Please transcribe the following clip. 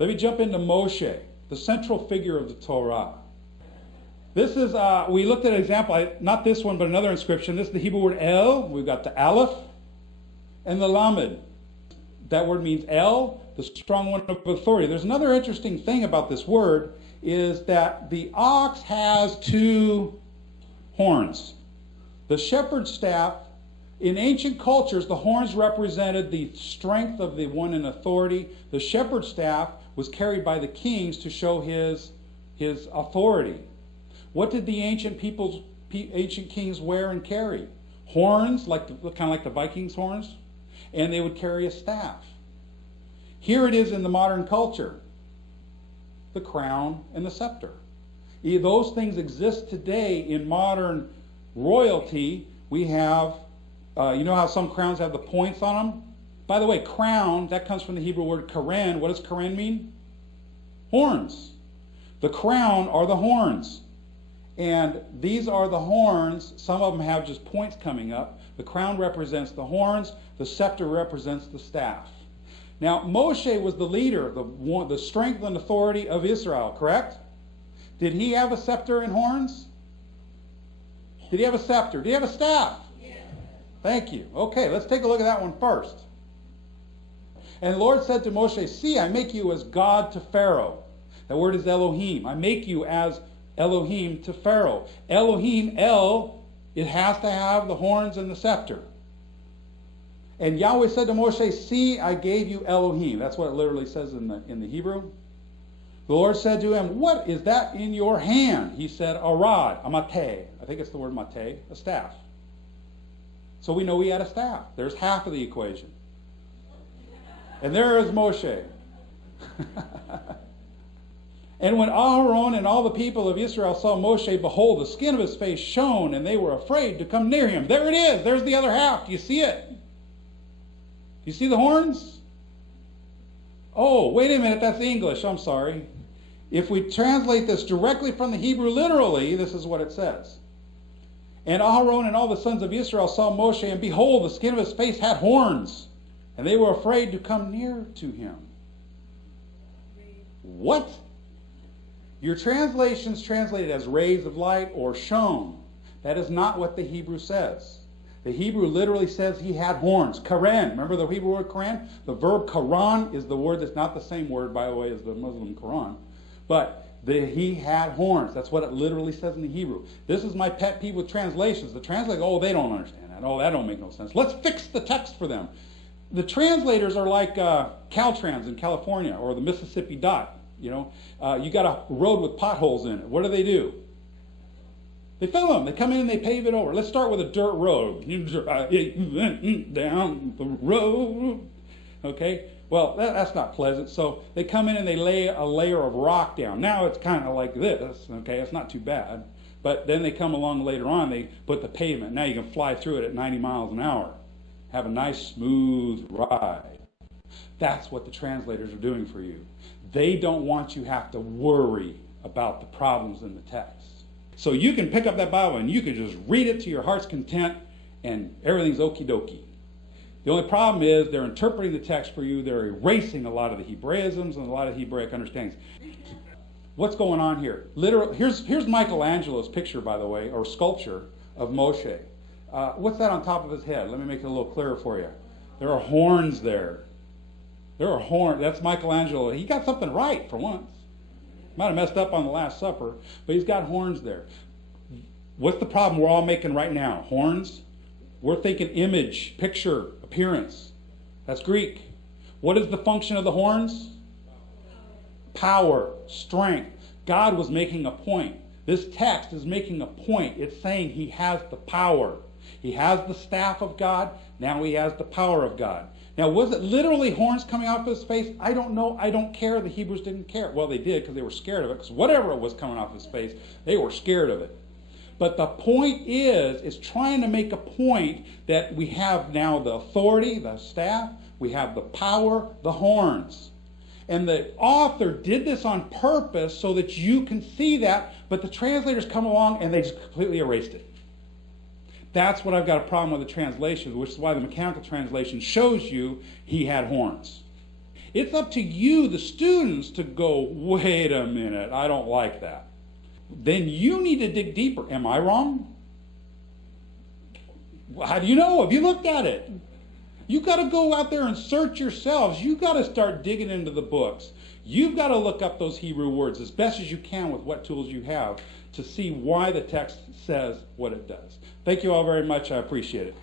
Let me jump into Mosheh, the central figure of the Torah. This is, we looked at an example, not this one, but another inscription. This is the Hebrew word El. We've got the Aleph and the Lamed. That word means El, the strong one of authority. There's another interesting thing about this word, is that the ox has two horns. The shepherd's staff, in ancient cultures, the horns represented the strength of the one in authority. The shepherd's staff was carried by the kings to show his authority. What did the ancient kings wear and carry? Horns, kind of like the Vikings' horns, and they would carry a staff. Here it is in the modern culture, the crown and the scepter. Those things exist today in modern royalty. We have, you know how some crowns have the points on them? By the way, crown, that comes from the Hebrew word karen. What does karen mean? Horns. The crown are the horns. And these are the horns. Some of them have just points coming up. The crown represents the horns. The scepter represents the staff. Now, Moshe was the leader, the strength and authority of Israel, correct? Did he have a scepter and horns? Did he have a scepter? Did he have a staff? Yeah. Thank you. Okay, let's take a look at that one first. And the Lord said to Moshe, "See, I make you as God to Pharaoh." That word is Elohim. I make you as Elohim to Pharaoh. Elohim, El, it has to have the horns and the scepter. And Yahweh said to Moshe, "See, I gave you Elohim." That's what it literally says in the Hebrew. The Lord said to him, "What is that in your hand?" He said, "A rod, a mateh." I think it's the word mateh, a staff. So we know he had a staff. There's half of the equation. And there is Moshe. And when Aaron and all the people of Israel saw Moshe, behold, the skin of his face shone, and they were afraid to come near him. There it is. There's the other half. Do you see it? Do you see the horns? Oh, wait a minute. That's English. I'm sorry. If we translate this directly from the Hebrew literally, this is what it says. And Aaron and all the sons of Israel saw Moshe, and behold, the skin of his face had horns, and they were afraid to come near to him. What? Your translations translate it as rays of light or shone. That is not what the Hebrew says. The Hebrew literally says he had horns. Karen. Remember the Hebrew word Karen? The verb Quran is the word that's not the same word, by the way, as the Muslim Quran. But he had horns. That's what it literally says in the Hebrew. This is my pet peeve with translations. The translators, oh, they don't understand that. Oh, that don't make no sense. Let's fix the text for them. The translators are like Caltrans in California or the Mississippi Dot. You know, you got a road with potholes in it. What do? They fill them. They come in and they pave it over. Let's start with a dirt road. Down the road. Okay? Well, that's not pleasant. So they come in and they lay a layer of rock down. Now it's kind of like this. Okay? It's not too bad. But then they come along later on. They put the pavement. Now you can fly through it at 90 miles an hour. Have a nice, smooth ride. That's what the translators are doing for you. They don't want you to have to worry about the problems in the text. So you can pick up that Bible and you can just read it to your heart's content and everything's okie dokie. The only problem is they're interpreting the text for you. They're erasing a lot of the Hebraisms and a lot of Hebraic understandings. What's going on here? Literally, here's Michelangelo's picture, by the way, or sculpture of Moshe. What's that on top of his head? Let me make it a little clearer for you. There are horns there. There are horns. That's Michelangelo. He got something right for once. Might have messed up on the Last Supper, but he's got horns there. What's the problem we're all making right now? Horns? We're thinking image, picture, appearance. That's Greek. What is the function of the horns? Power, strength. God was making a point. This text is making a point. It's saying he has the power. He has the staff of God. Now he has the power of God. Now, was it literally horns coming off his face? I don't know. I don't care. The Hebrews didn't care. Well, they did because they were scared of it. Because whatever it was coming off his face, they were scared of it. But the point is trying to make a point that we have now the authority, the staff, we have the power, the horns. And the author did this on purpose so that you can see that, but the translators come along and they just completely erased it. That's what I've got a problem with the translation, which is why the mechanical translation shows you he had horns. It's up to you, the students, to go, wait a minute, I don't like that. Then you need to dig deeper. Am I wrong? How do you know? Have you looked at it? You've got to go out there and search yourselves. You've got to start digging into the books. You've got to look up those Hebrew words as best as you can with what tools you have to see why the text says what it does. Thank you all very much. I appreciate it.